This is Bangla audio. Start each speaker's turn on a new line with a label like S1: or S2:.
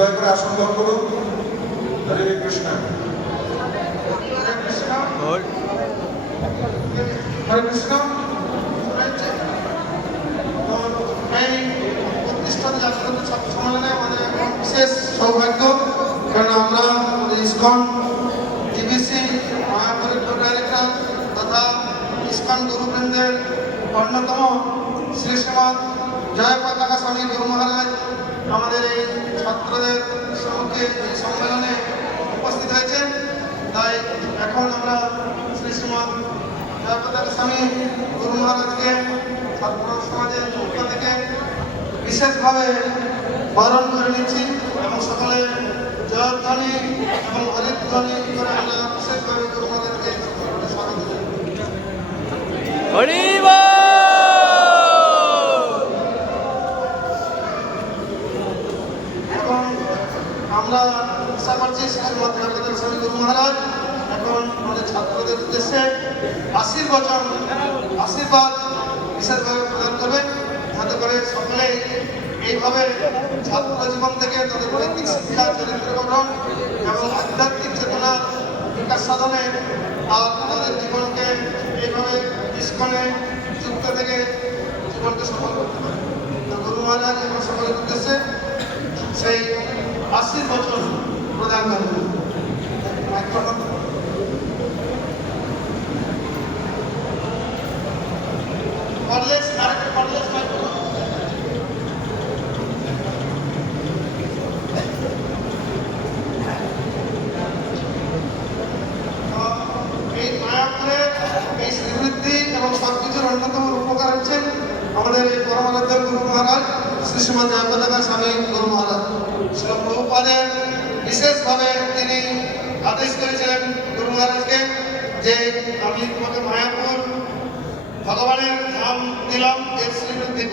S1: দয়া করে আসন গ্রহণ করুন। হরে কৃষ্ণ।
S2: হরে। কৃষ্ণ। বিশেষ সৌভাগ্য কারণ আমরা ইসকন জিবিসি মায়াপুরের টোর ডাইরেক্টর তথা ইসকন গুরুবৃন্দের অন্যতম শ্রী শ্রীমৎ জয় পতাকা স্বামী গুরু মহারাজ আমাদের এই ছাত্রদের সম্মুখে এই সম্মেলনে উপস্থিত হয়েছেন তাই এখন আমরা শ্রী জয়প্রতাপ স্বামী গুরু মহারাজকে সমাজের পক্ষ থেকে বিশেষভাবে বরণ করে নিচ্ছি এবং সকলে জয়ধ্বনি এবং হরিধ্বনি করে আমরা বিশেষভাবে গুরু মহারাজকে স্বাগত। আমরা আশা শিশু মাতৃকাদের স্বামী গুরু মহারাজ। এখন আমাদের ছাত্রদের উদ্দেশ্যে আশীর্বচন, আশীর্বাদ বিশেষভাবে প্রদান করবেন। যাতে করে সকলে এইভাবে ছাত্র জীবন থেকে তাদের নৈতিক শিক্ষা, চরিত্র গঠন এবং আধ্যাত্মিক চেতনা বিকাশ সাধনে আর তাদের জীবনকে এইভাবে ইস্কনে যুক্ত থেকে জীবনকে সফল করতে পারে। তো গুরু মহারাজ এবং সকলের উদ্দেশ্যে সেই প্রদান করবেন মাইক্রোফোন কলেজ, আরেকটা কলেজ এবং সবকিছুর অন্যতম উপকার হচ্ছেন আমাদের এই পরমারাধ্য গুরু মহারাজ। শ্রীমদ জয়পতাকা স্বামী গুরু মহারাজ। শিল প্রভুপাদের বিশেষভাবে তিনি আদেশ করেছিলেন গুরু মহারাজকে যে আমি তোমাকে মায়াপুর ভগবানের নাম দিলাম, এর শ্রীবৃদ্ধি